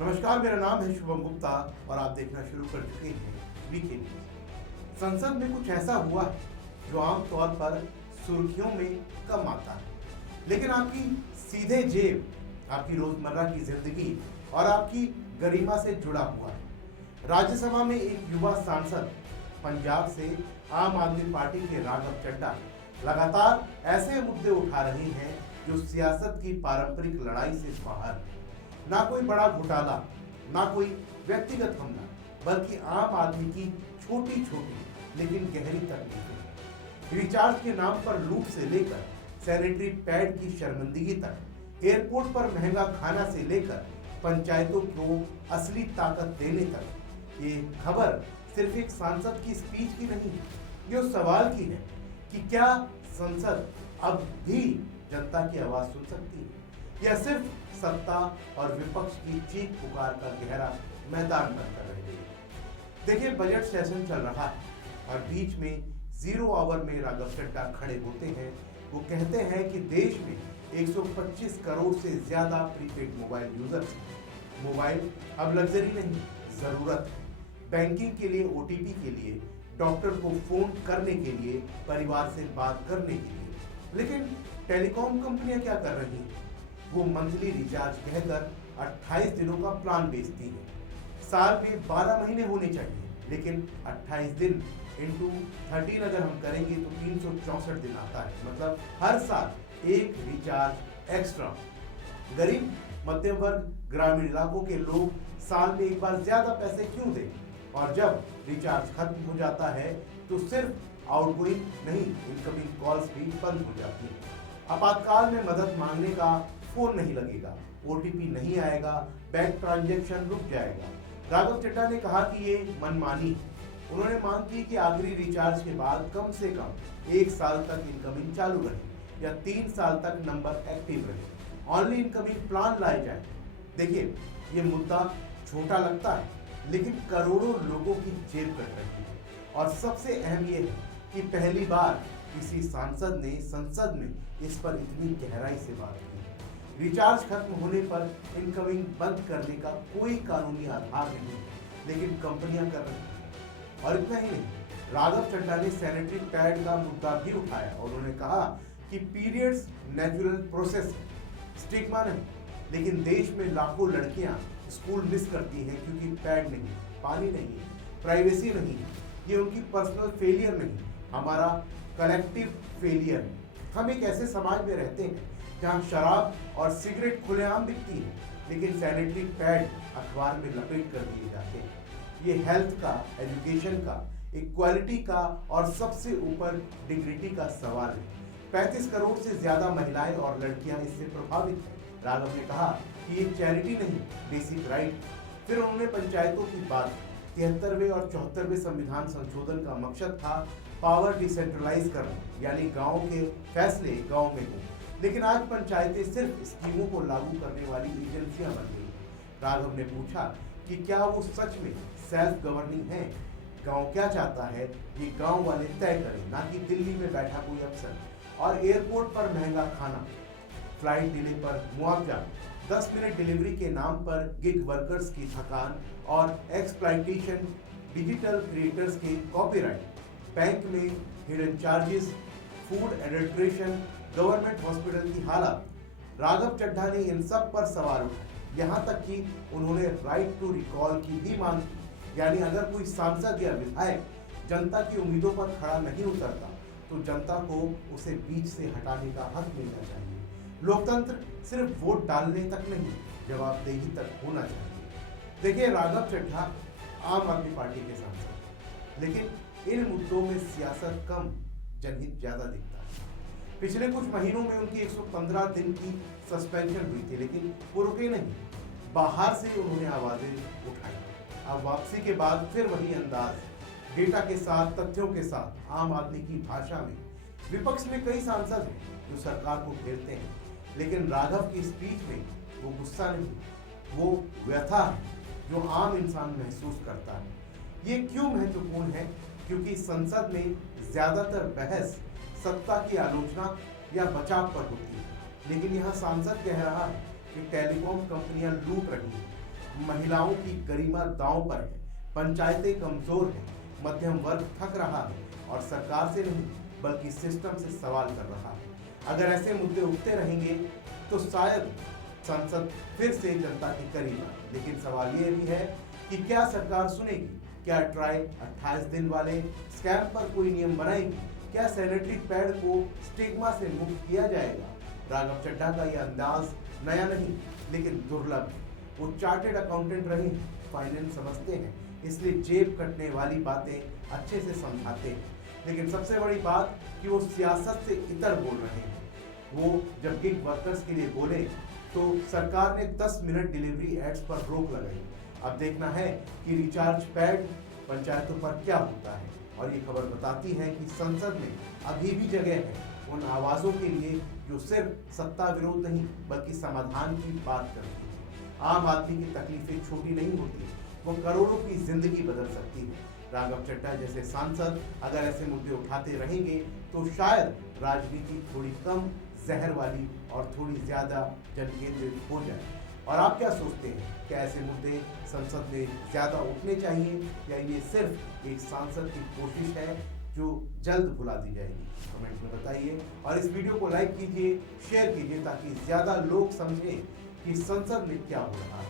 नमस्कार, मेरा नाम है शुभम गुप्ता और आप देखना शुरू कर चुके हैं वीके न्यूज। संसद में कुछ ऐसा हुआ है जो आमतौर पर सुर्खियों में कम आता है, लेकिन आपकी सीधे जेब, आपकी रोजमर्रा की जिंदगी और आपकी गरिमा से जुड़ा हुआ है। राज्यसभा में एक युवा सांसद पंजाब से आम आदमी पार्टी के राघव चड्ढा लगातार ऐसे मुद्दे उठा रहे हैं जो सियासत की पारंपरिक लड़ाई से बाहर है। ना कोई बड़ा घोटाला, ना कोई व्यक्तिगत हमला, बल्कि आम आदमी की छोटी छोटी लेकिन गहरी तकलीफें। रिचार्ज के नाम पर लूट से लेकर सैनिटरी पैड की शर्मिंदगी तक, एयरपोर्ट पर महंगा खाना से लेकर पंचायतों को असली ताकत देने तक, ये खबर सिर्फ एक सांसद की स्पीच की नहीं है, ये उस सवाल की है कि क्या संसद अब भी जनता की आवाज सुन सकती है या सिर्फ सत्ता और विपक्ष की चीख पुकार का गहरा मैदान बनकर रह गई। देखिए, बजट सेशन चल रहा है और बीच में जीरो आवर में राघव चड्ढा खड़े होते हैं। वो कहते हैं कि देश में 125 करोड़ से ज्यादा प्रीपेड मोबाइल यूजर्स हैं। मोबाइल अब लग्जरी नहीं, जरूरत है। बैंकिंग के लिए, ओटीपी के लिए, डॉक्टर को फोन करने के लिए, परिवार से बात करने के लिए। लेकिन टेलीकॉम कंपनियां क्या कर रही हैं? वो मंथली रिचार्ज कहकर 28 दिनों का प्लान बेचती है। साल में 12 महीने होने चाहिए, लेकिन 28 दिन इंटू 13 अगर हम करेंगे तो 364 दिन आता है। मतलब हर साल एक रिचार्ज एक्स्ट्रा। गरीब, मध्यम वर्ग, ग्रामीण इलाकों के लोग साल में एक बार ज्यादा पैसे क्यों दें? और जब रिचार्ज खत्म हो जाता है तो सिर्फ आउटगोइंग नहीं, इनकमिंग कॉल्स भी बंद हो जाती है। आपातकाल में मदद मांगने का फोन नहीं लगेगा, ओटीपी नहीं आएगा, बैंक ट्रांजैक्शन रुक जाएगा। राघव चड्ढा ने कहा कि ये मनमानी है। उन्होंने मांग की कि आखिरी रिचार्ज के बाद कम से कम 1 साल तक इनकमिंग चालू रहे या 3 साल तक नंबर एक्टिव रहे। ऑनली इनकमिंग प्लान लाए जाए। देखिए, ये मुद्दा छोटा लगता है, लेकिन करोड़ों लोगों की जेब कट रही है। और सबसे अहम ये है कि पहली बार किसी सांसद ने संसद में इस पर इतनी गहराई से बात की। रिचार्ज खत्म होने पर इनकमिंग बंद करने का कोई कानूनी आधार नहीं, लेकिन कंपनियां कर रही हैं। और इतना ही नहीं, राघव चड्ढा ने सैनिटरी पैड का मुद्दा भी उठाया और उन्होंने कहा कि पीरियड्स नेचुरल प्रोसेस है, स्टिग्मा नहीं। लेकिन देश में लाखों लड़कियां स्कूल मिस करती हैं क्योंकि पैड नहीं, पानी नहीं, प्राइवेसी नहीं। ये उनकी पर्सनल फेलियर नहीं, हमारा कलेक्टिव फेलियर है। हम एक ऐसे समाज में रहते हैं जहाँ शराब और सिगरेट खुलेआम बिकती है, लेकिन सैनिटरी पैड अखबार में लपेट कर दिए जाते हैं। ये हेल्थ का, एजुकेशन का, इक्वालिटी का और सबसे ऊपर डिग्निटी का सवाल है। 35 करोड़ से ज्यादा महिलाएं और लड़कियां इससे प्रभावित हैं। राघव ने कहा कि ये चैरिटी नहीं, बेसिक राइट। फिर उन्होंने पंचायतों की बात। 73वें और 74वें संविधान संशोधन का मकसद था पावर डिसेंट्रलाइज करना, यानी गांव के फैसले गांव में हो। लेकिन आज पंचायतें सिर्फ स्कीमों को लागू करने वाली एजेंसियां बन गई। राघव ने पूछा कि क्या वो सच में सेल्फ गवर्निंग है? गांव क्या चाहता है ये गांव वाले तय करें, ना कि दिल्ली में बैठा कोई अफसर। और एयरपोर्ट पर महंगा खाना, फ्लाइट डिले पर मुआवजा, 10 मिनट डिलीवरी के नाम पर गिग वर्कर्स की थकान और एक्सप्लॉइटेशन, डिजिटल क्रिएटर्स के कॉपीराइट, बैंक में hidden charges, food adulteration, government hospital की हालत। राघव चड्ढा ने इन सब पर सवाल उठाए। यहाँ तक कि उन्होंने राइट टू रिकॉल की भी मांग की, यानी अगर कोई सांसद या विधायक जनता की उम्मीदों पर खड़ा नहीं उतरता तो जनता को उसे बीच से हटाने का हक मिलना चाहिए। लोकतंत्र सिर्फ वोट डालने तक नहीं, जवाबदेही तक होना चाहिए। देखिए, राघव चड्ढा आम आदमी पार्टी के सांसद, लेकिन इन मुद्दों में सियासत कम, जनहित ज्यादा दिखता है। पिछले कुछ महीनों में उनकी 115 दिन की सस्पेंशन हुई थी, लेकिन वो रुके नहीं। बाहर से उन्होंने आवाजें उठाई। अब वापसी के बाद फिर वही अंदाज, डेटा के साथ, तथ्यों के साथ, आम आदमी की भाषा में। विपक्ष में कई सांसद हैं जो सरकार को घेरते हैं, लेकिन राघव की स्पीच में वो गुस्सा नहीं, वो व्यथा है जो आम इंसान महसूस करता है। ये क्यों महत्वपूर्ण है? क्योंकि संसद में ज्यादातर बहस सत्ता की आलोचना या बचाव पर होती है, लेकिन यहाँ सांसद कह रहा है कि टेलीकॉम कंपनियां लूट रही हैं, महिलाओं की गरिमा दांव पर है, पंचायतें कमजोर हैं, मध्यम वर्ग थक रहा है और सरकार से नहीं बल्कि सिस्टम से सवाल कर रहा है। अगर ऐसे मुद्दे उठते रहेंगे तो शायद संसद फिर से जनता के करीब आए। लेकिन सवाल ये भी है कि क्या सरकार सुनेगी? क्या ट्राई 28 दिन वाले स्कैम पर कोई नियम बनाएगी? क्या सैनिटरी पैड को स्टिग्मा से मुक्त किया जाएगा? राघव चड्ढा का यह अंदाज नया नहीं लेकिन दुर्लभ है। वो चार्टेड अकाउंटेंट रहे हैं, फाइनेंस समझते हैं, इसलिए जेब कटने वाली बातें अच्छे से समझाते हैं। लेकिन सबसे बड़ी बात कि वो सियासत से इतर बोल रहे हैं। वो जब गिग वर्कर्स के लिए बोले तो सरकार ने 10 मिनट डिलीवरी एड्स पर रोक लगाई। अब देखना है कि रिचार्ज पैड पंचायतों पर क्या होता है। और ये खबर बताती है कि संसद में अभी भी जगह है उन आवाजों के लिए जो सिर्फ सत्ता विरोध नहीं बल्कि समाधान की बात करती है। आम आदमी की तकलीफें छोटी नहीं होती, वो करोड़ों की जिंदगी बदल सकती है। राघव चड्ढा जैसे सांसद अगर ऐसे मुद्दे उठाते रहेंगे तो शायद राजनीति थोड़ी कम जहर वाली और थोड़ी ज्यादा जनकेंद्रित हो जाए। और आप क्या सोचते हैं, क्या ऐसे मुद्दे संसद में ज्यादा उठने चाहिए या ये सिर्फ एक सांसद की कोशिश है जो जल्द भुला दी जाएगी? कमेंट में बताइए और इस वीडियो को लाइक कीजिए, शेयर कीजिए ताकि ज्यादा लोग समझें कि संसद में क्या हो रहा है।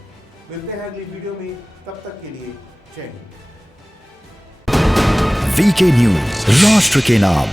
मिलते हैं अगली वीडियो में, तब तक के लिए जय हिंद। वीके न्यूज, राष्ट्र के नाम।